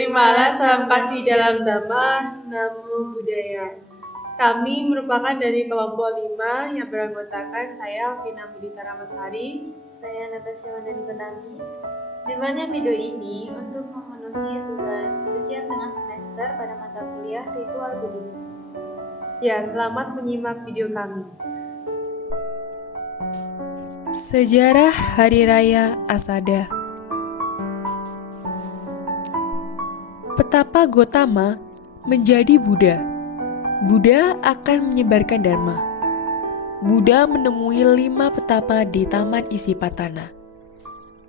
Terimalah salam kasih dalam Dhamma, Namo Buddhaya. Kami merupakan dari kelompok 5 yang beranggotakan saya, Alvina Budita Ramasari, saya Natasha Wandani Petani. Tujuannya video ini untuk memenuhi tugas ujian tengah semester pada mata kuliah Ritual Buddhis. Ya, selamat menyimak video kami. Sejarah Hari Raya Asada. Petapa Gotama menjadi Buddha. Buddha akan menyebarkan Dharma. Buddha menemui 5 petapa di Taman Isipatana.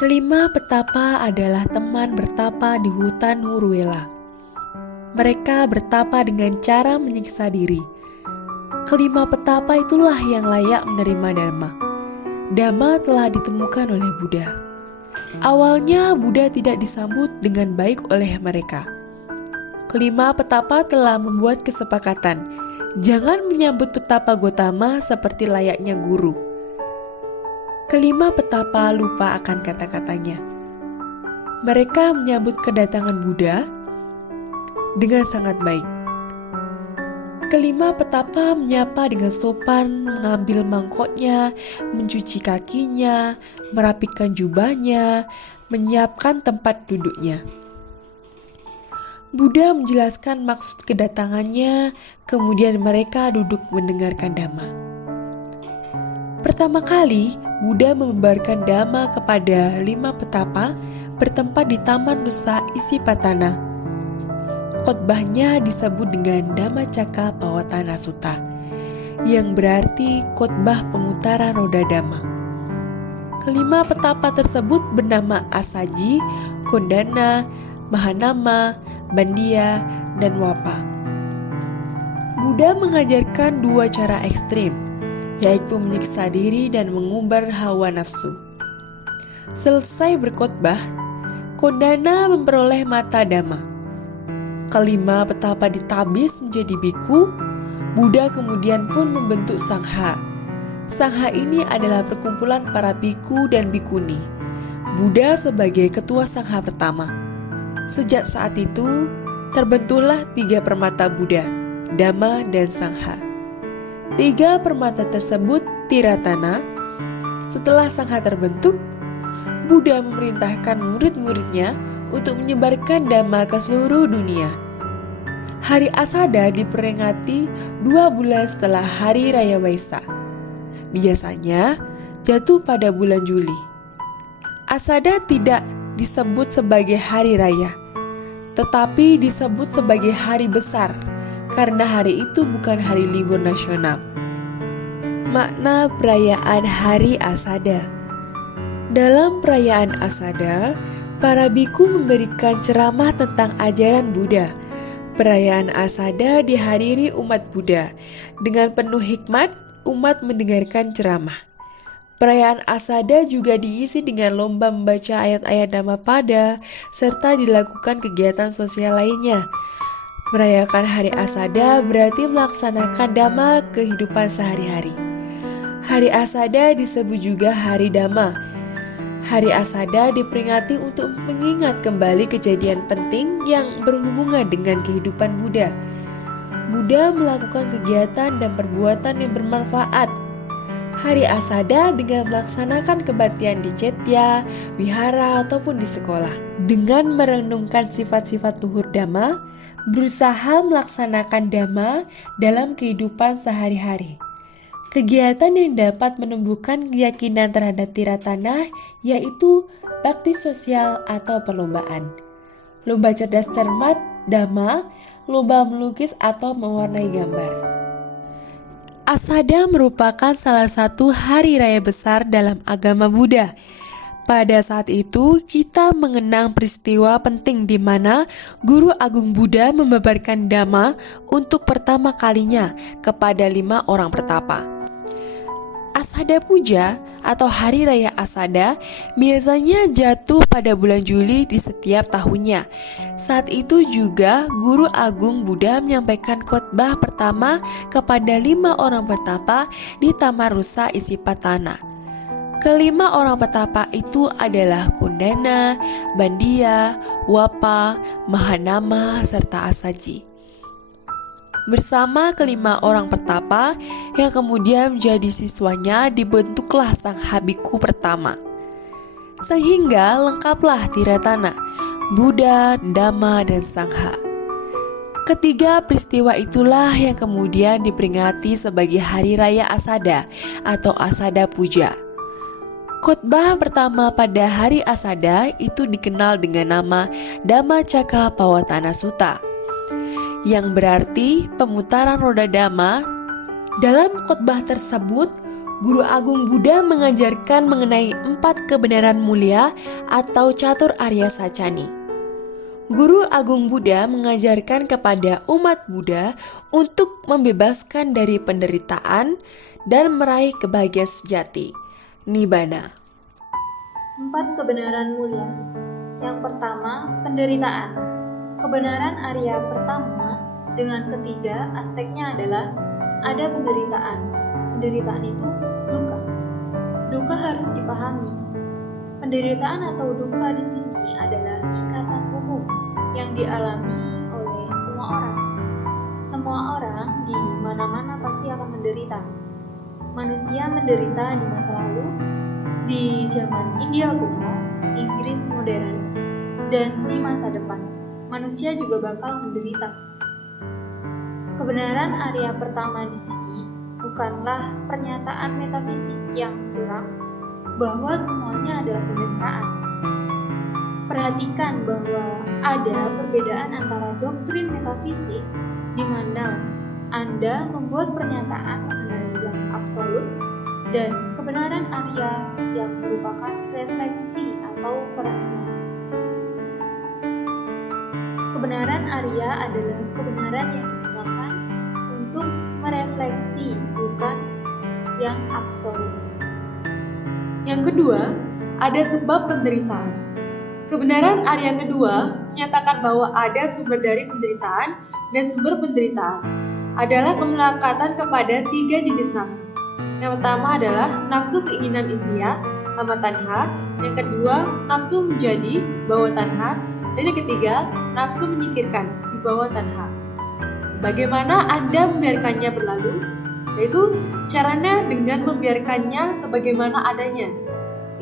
Kelima petapa adalah teman bertapa di hutan Huruela. Mereka bertapa dengan cara menyiksa diri. Kelima petapa itulah yang layak menerima Dharma. Dhamma telah ditemukan oleh Buddha. Awalnya Buddha tidak disambut dengan baik oleh mereka. Kelima petapa telah membuat kesepakatan, jangan menyambut petapa Gotama seperti layaknya guru. Kelima petapa lupa akan kata-katanya. Mereka menyambut kedatangan Buddha dengan sangat baik. Kelima petapa menyapa dengan sopan, mengambil mangkoknya, mencuci kakinya, merapikan jubahnya, menyiapkan tempat duduknya. Buddha menjelaskan maksud kedatangannya, kemudian mereka duduk mendengarkan Dhamma. Pertama kali, Buddha membabarkan Dhamma kepada 5 petapa bertempat di Taman Nusa Isipatana. Khotbahnya disebut dengan Dhammacakkappavattana Sutta, yang berarti khotbah pemutaran roda Dhamma. Kelima petapa tersebut bernama Asaji, Kondana, Mahanama, Bandia, dan Wapa. Buddha mengajarkan 2 cara ekstrim, yaitu menyiksa diri dan mengumbar hawa nafsu. Selesai berkhotbah, Kondana memperoleh mata Dhamma. Kelima petapa ditabis menjadi biku. Buddha kemudian pun membentuk Sangha. Sangha ini adalah perkumpulan para biku dan bikuni. Buddha sebagai ketua Sangha pertama. Sejak saat itu, terbentuklah 3 permata Buddha, Dhamma dan Sangha. 3 permata tersebut Tiratana. Setelah Sangha terbentuk, Buddha memerintahkan murid-muridnya untuk menyebarkan Dhamma ke seluruh dunia. Hari Asada diperingati 2 bulan setelah Hari Raya Waisak. Biasanya jatuh pada bulan Juli. Asada tidak disebut sebagai hari raya, tetapi disebut sebagai hari besar karena hari itu bukan hari libur nasional. Makna perayaan Hari Asada. Dalam perayaan Asada, para biku memberikan ceramah tentang ajaran Buddha. Perayaan Asada dihadiri umat Buddha. Dengan penuh hikmat, umat mendengarkan ceramah. Perayaan Asada juga diisi dengan lomba membaca ayat-ayat Dhammapada serta dilakukan kegiatan sosial lainnya. Merayakan Hari Asada berarti melaksanakan Dhamma kehidupan sehari-hari. Hari Asada disebut juga Hari Dhamma. Hari Asada diperingati untuk mengingat kembali kejadian penting yang berhubungan dengan kehidupan Buddha. Buddha melakukan kegiatan dan perbuatan yang bermanfaat. Hari Asada dengan melaksanakan kebaktian di cetya, wihara, ataupun di sekolah. Dengan merenungkan sifat-sifat luhur Dhamma, berusaha melaksanakan Dhamma dalam kehidupan sehari-hari. Kegiatan yang dapat menumbuhkan keyakinan terhadap Tiratana yaitu bakti sosial atau perlombaan. Lomba cerdas cermat Dhamma, lomba melukis atau mewarnai gambar. Asada merupakan salah satu hari raya besar dalam agama Buddha. Pada saat itu, kita mengenang peristiwa penting di mana Guru Agung Buddha membabarkan Dhamma untuk pertama kalinya kepada 5 orang pertapa. Asada Puja atau Hari Raya Asada biasanya jatuh pada bulan Juli di setiap tahunnya. Saat itu juga Guru Agung Buddha menyampaikan khotbah pertama kepada 5 orang pertapa di Taman Nusa Isipatana. Kelima orang petapa itu adalah Kundana, Bandia, Wapa, Mahanama, serta Asaji. Bersama kelima orang petapa yang kemudian menjadi siswanya dibentuklah sang Habiku pertama. Sehingga lengkaplah Tiratana, Buddha, Dhamma, dan Sangha. Ketiga peristiwa itulah yang kemudian diperingati sebagai Hari Raya Asada atau Asada Puja. Khotbah pertama pada hari Asada itu dikenal dengan nama Dhammacakkappavattana Sutta, yang berarti pemutaran roda Dhamma. Dalam khotbah tersebut, Guru Agung Buddha mengajarkan mengenai 4 kebenaran mulia atau Catur Arya Sacani. Guru Agung Buddha mengajarkan kepada umat Buddha untuk membebaskan dari penderitaan dan meraih kebahagiaan sejati, Nibbana. 4 kebenaran mulia. Yang pertama, penderitaan. Kebenaran Arya pertama dengan ketiga aspeknya adalah ada penderitaan. Penderitaan itu duka. Duka harus dipahami. Penderitaan atau duka di sini adalah ikatan umum yang dialami oleh semua orang. Semua orang di mana-mana pasti akan menderita. Manusia menderita di masa lalu, di zaman India kuno, Inggris modern, dan di masa depan. Manusia juga bakal menderita. Kebenaran Arya pertama di sini bukanlah pernyataan metafisik yang suram bahwa semuanya adalah penderitaan. Perhatikan bahwa ada perbedaan antara doktrin metafisik di mana Anda membuat pernyataan mengenai yang absolut dan kebenaran Arya yang merupakan refleksi atau perenungan. Kebenaran Arya adalah kebenaran yang digunakan untuk merefleksi, bukan yang absolut. Yang kedua, ada sebab penderitaan. Kebenaran Arya kedua menyatakan bahwa ada sumber dari penderitaan dan sumber penderitaan adalah kemelekatan kepada 3 jenis nafsu. Yang pertama adalah nafsu keinginan indriya, kama tanha. Yang kedua, nafsu menjadi, bawa tanha. Dan yang ketiga, nafsu menyingkirkan, di bawah tanha. Bagaimana Anda membiarkannya berlalu? Yaitu caranya dengan membiarkannya sebagaimana adanya.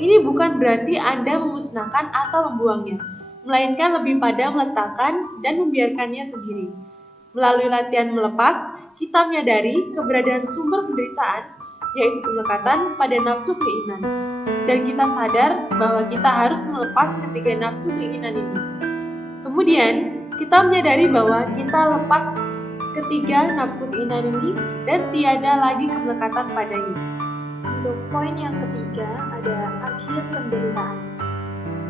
Ini bukan berarti Anda memusnahkan atau membuangnya, melainkan lebih pada meletakkan dan membiarkannya sendiri. Melalui latihan melepas, kita menyadari keberadaan sumber penderitaan, yaitu kemelekatan pada nafsu keinginan. Dan kita sadar bahwa kita harus melepas ketiga nafsu keinginan ini. Kemudian, kita menyadari bahwa kita lepas ketiga nafsu keinginan ini dan tiada lagi kemelekatan padanya. Untuk poin yang ketiga ada akhir penderitaan.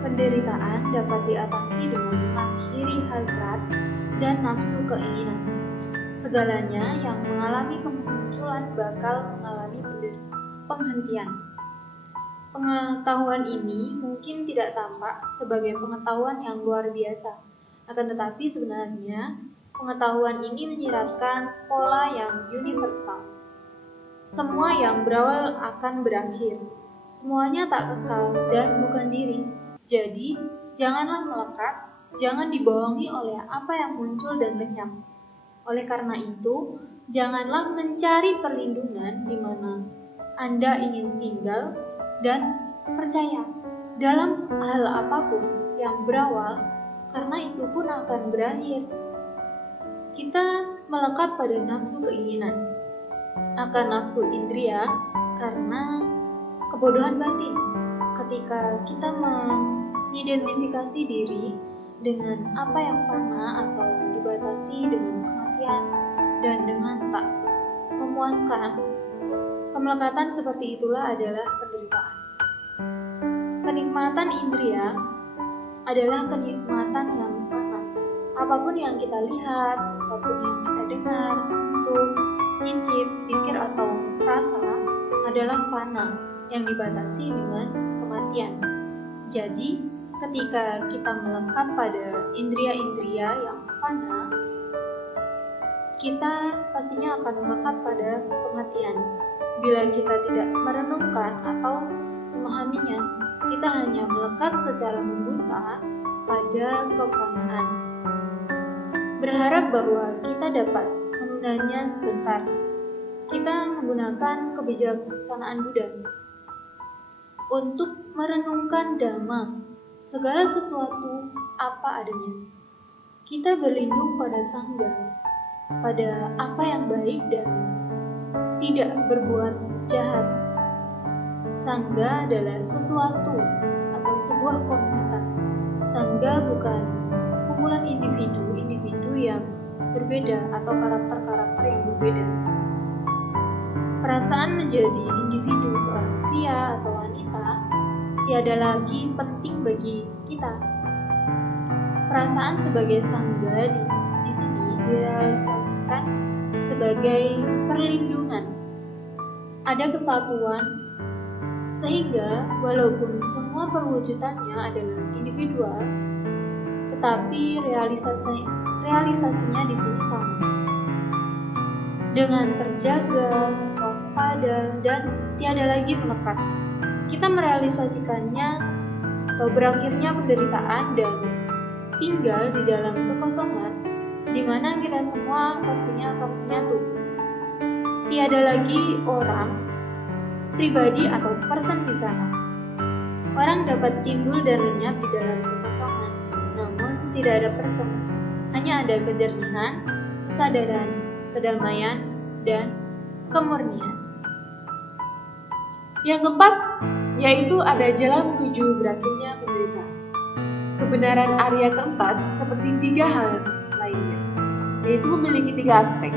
Penderitaan dapat diatasi dengan mengakhiri hasrat dan nafsu keinginan. Segalanya yang mengalami kemunculan bakal mengalami penghentian. Pengetahuan ini mungkin tidak tampak sebagai pengetahuan yang luar biasa, akan tetapi sebenarnya pengetahuan ini menyiratkan pola yang universal. Semua yang berawal akan berakhir. Semuanya tak kekal dan bukan diri. Jadi, janganlah melekat, jangan dibohongi oleh apa yang muncul dan lenyap. Oleh karena itu, janganlah mencari perlindungan di mana Anda ingin tinggal dan percaya dalam hal apapun yang berawal, karena itu pun akan berakhir. Kita melekat pada nafsu keinginan, akan nafsu indriya karena kebodohan batin. Ketika kita mengidentifikasi diri dengan apa yang fana atau dibatasi dengan kematian dan dengan tak memuaskan, kemelekatan seperti itulah adalah penderitaan. Kenikmatan indriya adalah kenikmatan yang fana. Apapun yang kita lihat, apapun yang kita dengar, sentuh, cicip, pikir atau rasa adalah fana yang dibatasi dengan kematian. Jadi, ketika kita melekat pada indriya-indriya yang fana, kita pastinya akan melekat pada kematian. Bila kita tidak merenungkan atau memahaminya, kita hanya melekat secara membuta pada kekonaan. Berharap bahwa kita dapat menundanya sebentar. Kita menggunakan kebijaksanaan Buddha untuk merenungkan Dhamma, segala sesuatu apa adanya. Kita berlindung pada Sangha, pada apa yang baik dan tidak berbuat jahat. Sangha adalah sesuatu atau sebuah komunitas. Sangha bukan kumpulan individu yang berbeda atau karakter-karakter yang berbeda. Perasaan menjadi individu seorang pria atau wanita tiada lagi penting bagi kita. Perasaan sebagai sangga di sini direalisasikan sebagai perlindungan. Ada kesatuan sehingga walaupun semua perwujudannya adalah individual, tetapi realisasinya di sini sama. Dengan terjaga, waspada, dan tiada lagi melekat, kita merealisasikannya atau berakhirnya penderitaan dan tinggal di dalam kekosongan, di mana kita semua pastinya akan menyatu. Tiada lagi orang, pribadi atau person di sana. Orang dapat timbul dan lenyap di dalam kekosongan, namun tidak ada person. Hanya ada kejernihan, kesadaran, kedamaian, dan kemurnian. Yang keempat, yaitu ada jalan menuju berakhirnya penderitaan. Kebenaran Arya keempat seperti tiga hal lainnya, yaitu memiliki tiga aspek.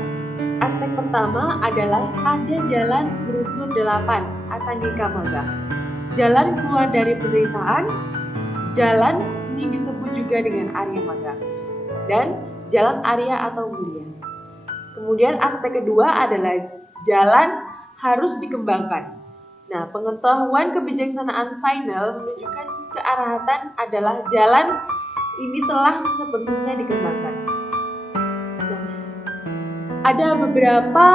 Aspek pertama adalah ada jalan berunsur 8, Atangika Magga. Jalan keluar dari penderitaan, jalan ini disebut juga dengan Arya Magga, dan jalan Arya atau mulia. Kemudian aspek kedua adalah jalan harus dikembangkan. Nah, pengetahuan kebijaksanaan final menunjukkan kearahatan adalah jalan ini telah sepenuhnya dikembangkan. Nah, ada beberapa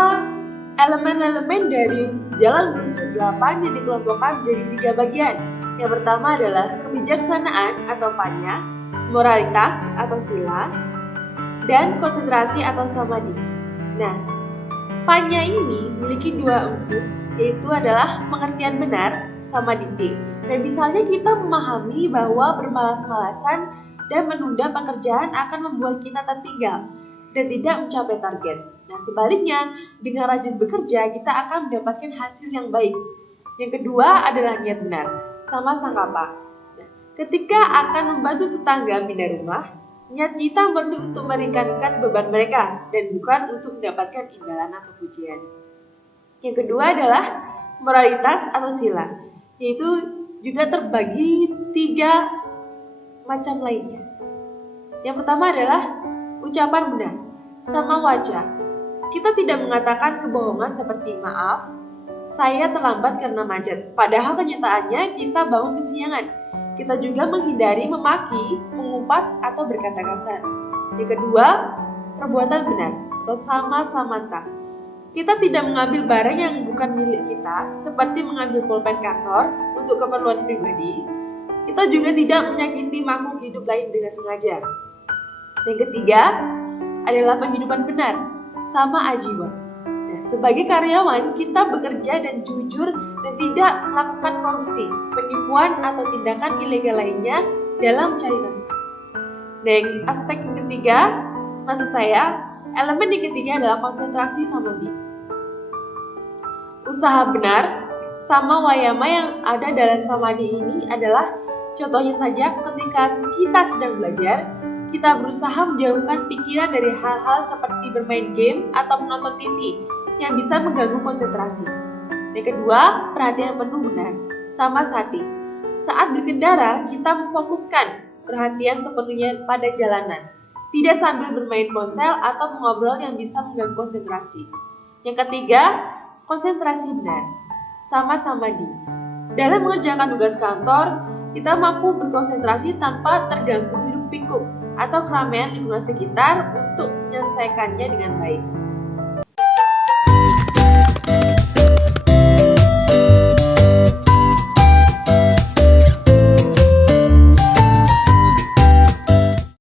elemen-elemen dari jalan berunsur 8 yang dikelompokkan menjadi 3 bagian. Yang pertama adalah kebijaksanaan atau panya, moralitas atau sila, dan konsentrasi atau samadhi. Nah, panya ini memiliki 2 unsur, yaitu adalah pengertian benar, samadhi. Dan misalnya kita memahami bahwa bermalas-malasan dan menunda pekerjaan akan membuat kita tertinggal dan tidak mencapai target. Nah, sebaliknya, dengan rajin bekerja, kita akan mendapatkan hasil yang baik. Yang kedua adalah niat benar, sama sangkapa. Nah, ketika akan membantu tetangga pindah rumah, niat kita murni untuk meringankan beban mereka dan bukan untuk mendapatkan imbalan atau pujian. Yang kedua adalah moralitas atau sila, yaitu juga terbagi 3 macam lainnya. Yang pertama adalah ucapan benar, sama waca. Kita tidak mengatakan kebohongan seperti maaf, saya terlambat karena macet. Padahal kenyataannya kita bangun kesiangan. Kita juga menghindari memaki, mengumpat, atau berkata kasar. Yang kedua, perbuatan benar atau sama samanta. Kita tidak mengambil barang yang bukan milik kita, seperti mengambil pulpen kantor untuk keperluan pribadi. Kita juga tidak menyakiti makhluk hidup lain dengan sengaja. Yang ketiga adalah penghidupan benar, sama ajiwa. Nah, sebagai karyawan, kita bekerja dan jujur dan tidak melakukan korupsi, penipuan, atau tindakan ilegal lainnya dalam mencari nafkah. Dan aspek yang ketiga, maksud saya, elemen yang ketiga adalah konsentrasi samadhi. Usaha benar sama wayama yang ada dalam samadhi ini adalah contohnya saja ketika kita sedang belajar, kita berusaha menjauhkan pikiran dari hal-hal seperti bermain game atau menonton TV yang bisa mengganggu konsentrasi. Yang kedua, perhatian penuh benar, sama sati. Saat berkendara, kita memfokuskan perhatian sepenuhnya pada jalanan, tidak sambil bermain ponsel atau mengobrol yang bisa mengganggu konsentrasi. Yang ketiga, konsentrasi benar, sama samadhi. Dalam mengerjakan tugas kantor, kita mampu berkonsentrasi tanpa terganggu hiruk pikuk atau keramaian lingkungan sekitar untuk menyelesaikannya dengan baik.